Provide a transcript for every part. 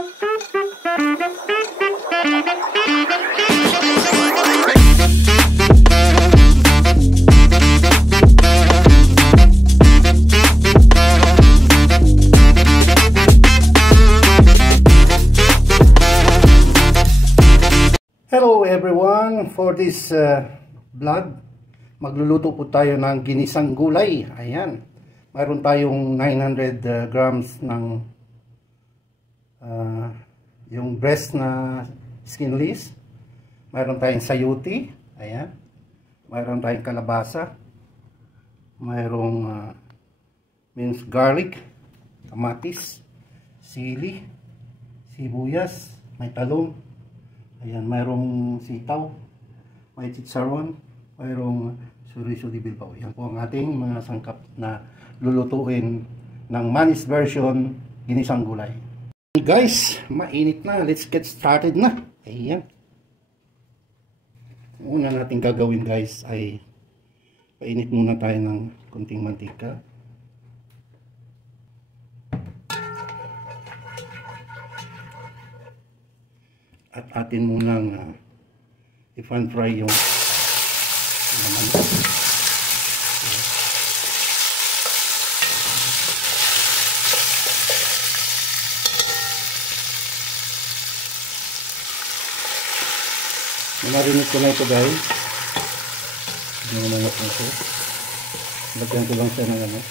Hello everyone, for this vlog magluluto po tayo ng ginisang gulay. Ayan, mayroon tayong 900 grams ng yung breast na skinless, mayroon tayong sayuti, ayan, mayroon tayong kalabasa, mayroong minced garlic, kamatis, sili, sibuyas, may talong. Ayan, mayroong sitaw, may chicharon, mayroong chorizo de Bilbao. Yan po ang ating mga sangkap na lulutuin ng Manny's version ginisang gulay. Guys, mainit na. Let's get started na. Ayan. Una natin gagawin guys ay painit muna tayo ng konting mantika. At atin munang i-pan fry yung naman. Narinig ko na ito guys. Hindi naman ito. Lagyan ko lang siya ng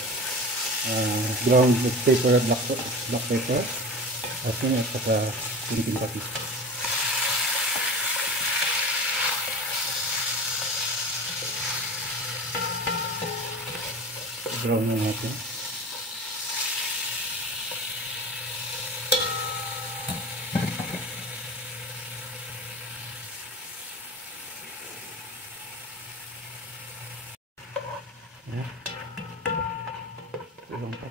ground pepper at black pepper. At yun at saka kunting patis. Brown na natin. Ayan. Tulong pa.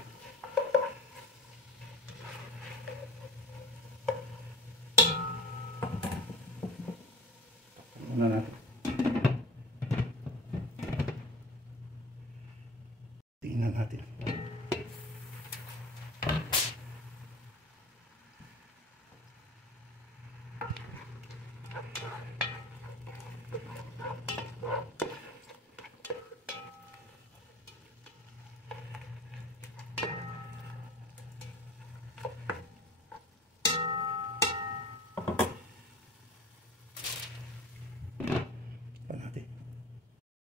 Ano natin? Tingnan natin.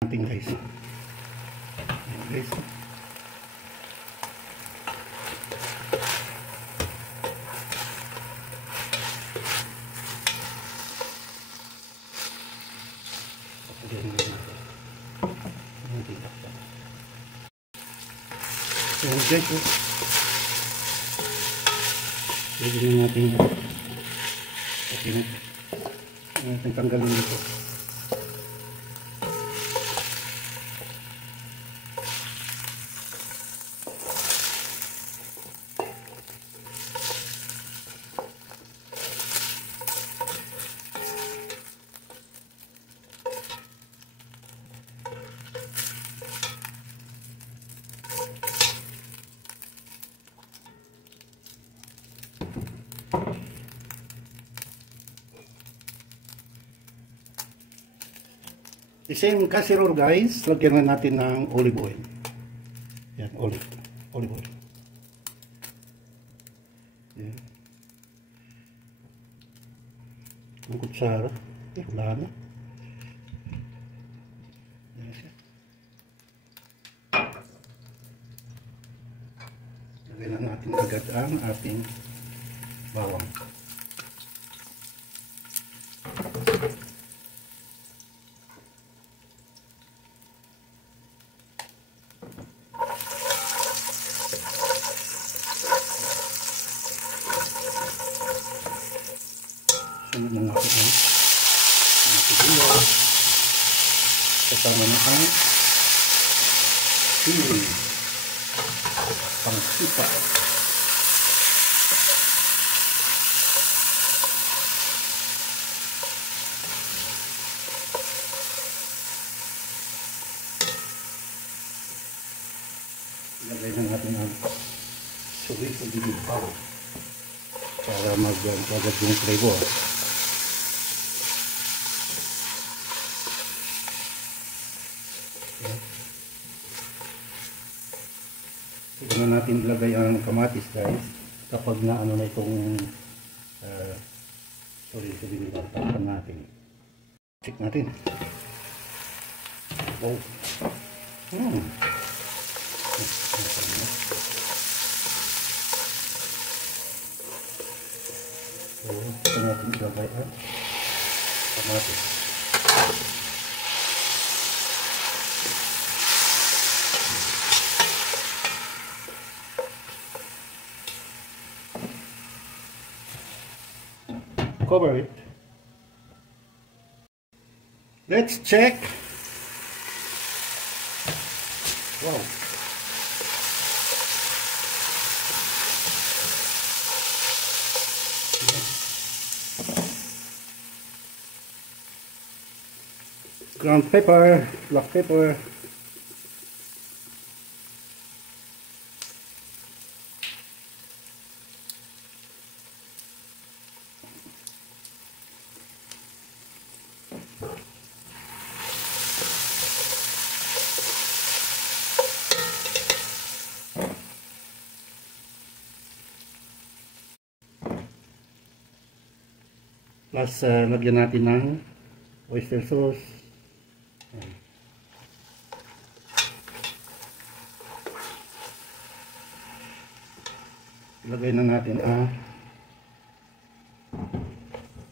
Natin guys. Guys. So guys, pwede na natin tanggalin dito. The same casserole guys, lagyan na natin ng olive oil. Yan, olive oil. Yan. Ang kutsara. Wala na. Yan siya. Lagyan na natin agad ang ating bawang. Sunod na natin ang sibuyas kasama na ang sili, pangsipa, ilagay na natin ang chorizo de Bilbao. para mag-agad yung flavor. Sige na natin ilagay ang kamatis guys kapag na ano na itong sabihin natin. Check natin. Oh. So, ito natin ilagay ang kamatis. Cover it. Let's check. Wow. Ground pepper, black pepper. Plus, lagyan natin ng oyster sauce. Ilagay na natin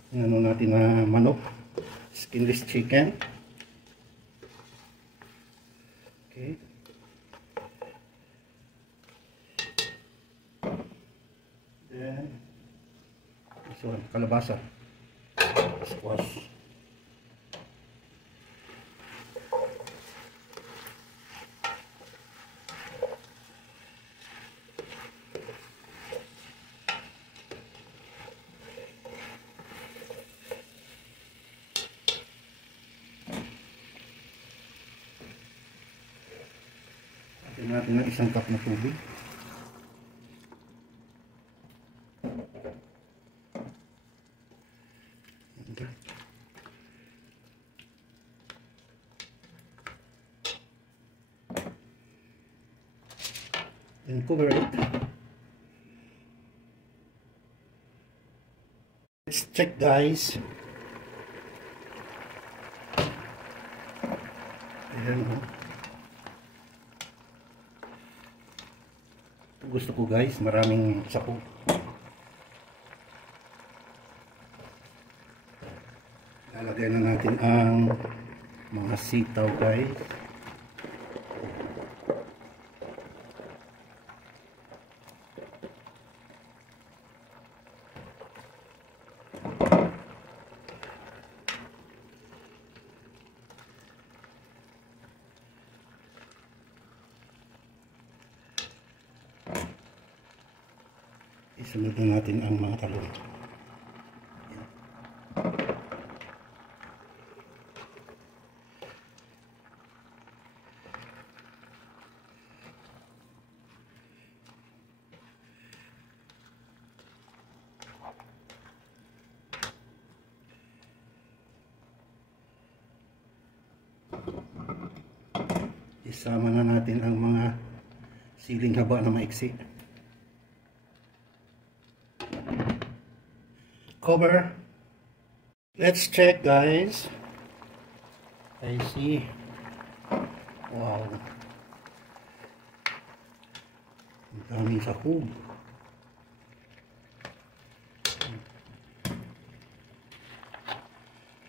ano natin na manok, skinless chicken. Okay. Then, this one, kalabasa. Squash. Lagyan natin ng isang cup na tubig. And cover it. Let's check guys. Ayan, gusto ko guys, maraming sapo. Lalagay na natin ang mga sitaw guys. Isunod na natin ang mga talong. Isama na natin ang mga siling haba na maiksi. Cover. Let's check guys. I see. Wow. Ang daming sahog.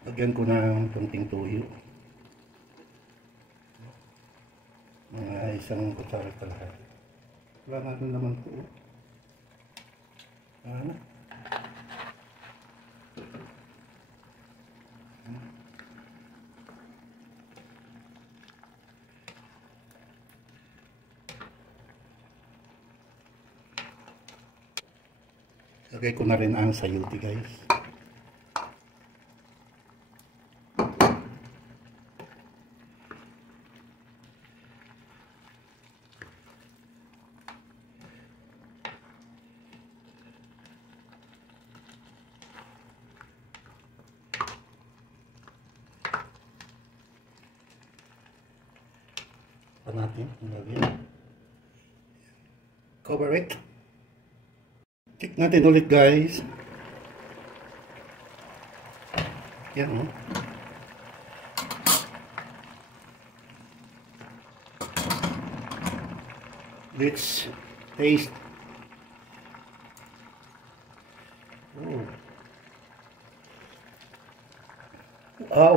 Lagyan ko ng kunting tuyo. Mga isang kutsara kalahati. Wala natin naman po. Ano? Lagay ko na rin ang sayuti guys. pa natin. Cover it. Check natin ulit guys. Yan, oh. Let's taste. Oh. Wow.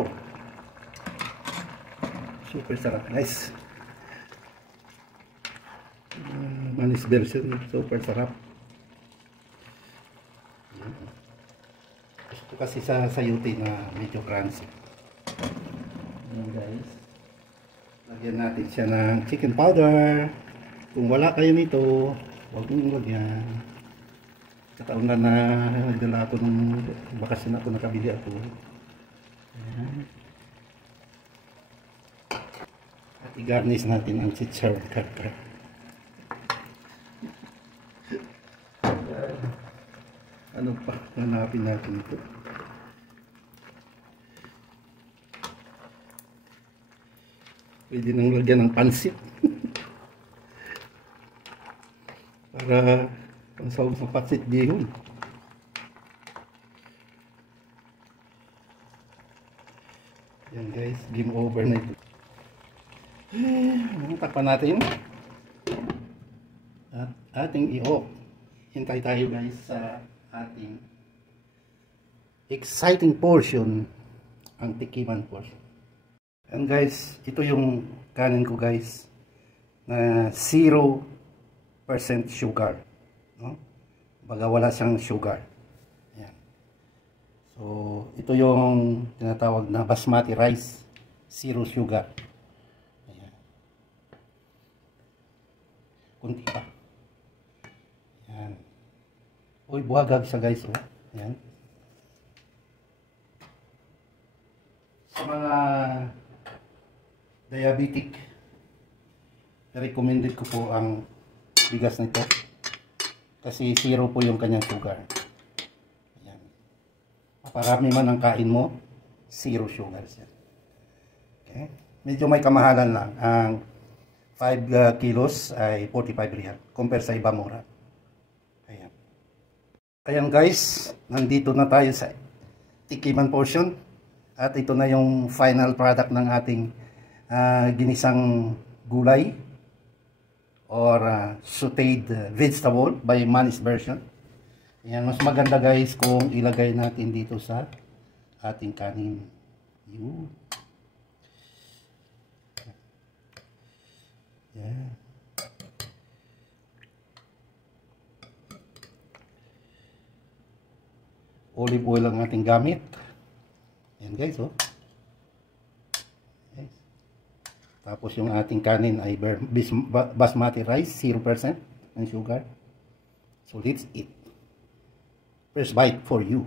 Super sarap guys. Manis version. Super sarap. Gusto kasi sa sayuti na medyo crunchy. Ayan guys. Lagyan natin siya ng chicken powder. Kung wala kayo nito, huwag mong lagyan. Kataon na nagdala ako ng bakasyon ako, nakabili ako. Ayan. At i-garnish natin ang chicharon karkar. Ano pa? Hanapin natin ito. Pwede nang lagyan ng pansit. Para pansawag sa pansit bihon. Yan guys, game over na ito. Takpan natin. At ating i-off. Hintay tayo guys sa ating exciting portion, ang tikiman portion. And guys, ito yung kanin ko guys na 0% sugar, no? Baga wala siyang sugar. Ayan. So ito yung tinatawag na basmati rice, 0 sugar. Ayan. Kunti pa. Ayan. Uy, buhagag siya guys, oh. Ayan. Sa mga diabetic, recommended ko po ang bigas nito kasi 0 po yung kanyang sugar. Ayan. Parami man ang kain mo, 0 sugar siya. Okay. Medyo may kamahalan lang. Ang 5 kilos ay 45 real compare sa iba mura. Ayan. Ayan guys, nandito na tayo sa tikiman portion at ito na yung final product ng ating ginisang gulay or sauteed vegetable by Manis version. Ayan, mas maganda guys kung ilagay natin dito sa ating kanin. Yun. Yeah. Olive oil ang ating gamit. Ayan guys, oh. Okay. Tapos yung ating kanin ay basmati rice, 0% ng sugar. So let's eat. First bite for you.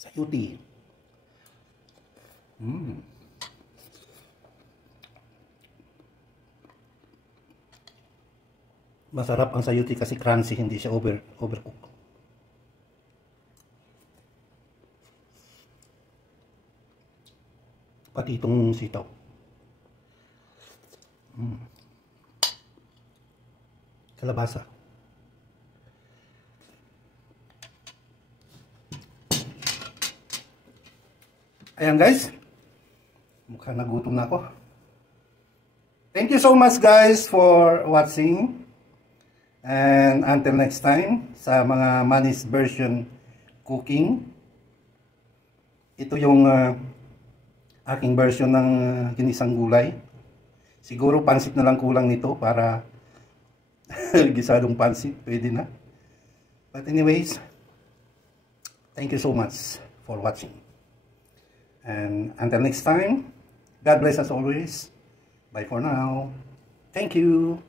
Sayuti. Masarap ang sayuti kasi crunchy, hindi siya overcook. Pati itong sitaw. Kalabasa. Ayan guys, mukhang nagutom na ako. Thank you so much guys for watching. And until next time, sa mga Manis version cooking. Ito yung aking version ng ginisang gulay. Siguro pansit na lang kulang nito para gisadong pansit, pwede na. But anyways, thank you so much for watching. And until next time, God bless us always. Bye for now. Thank you.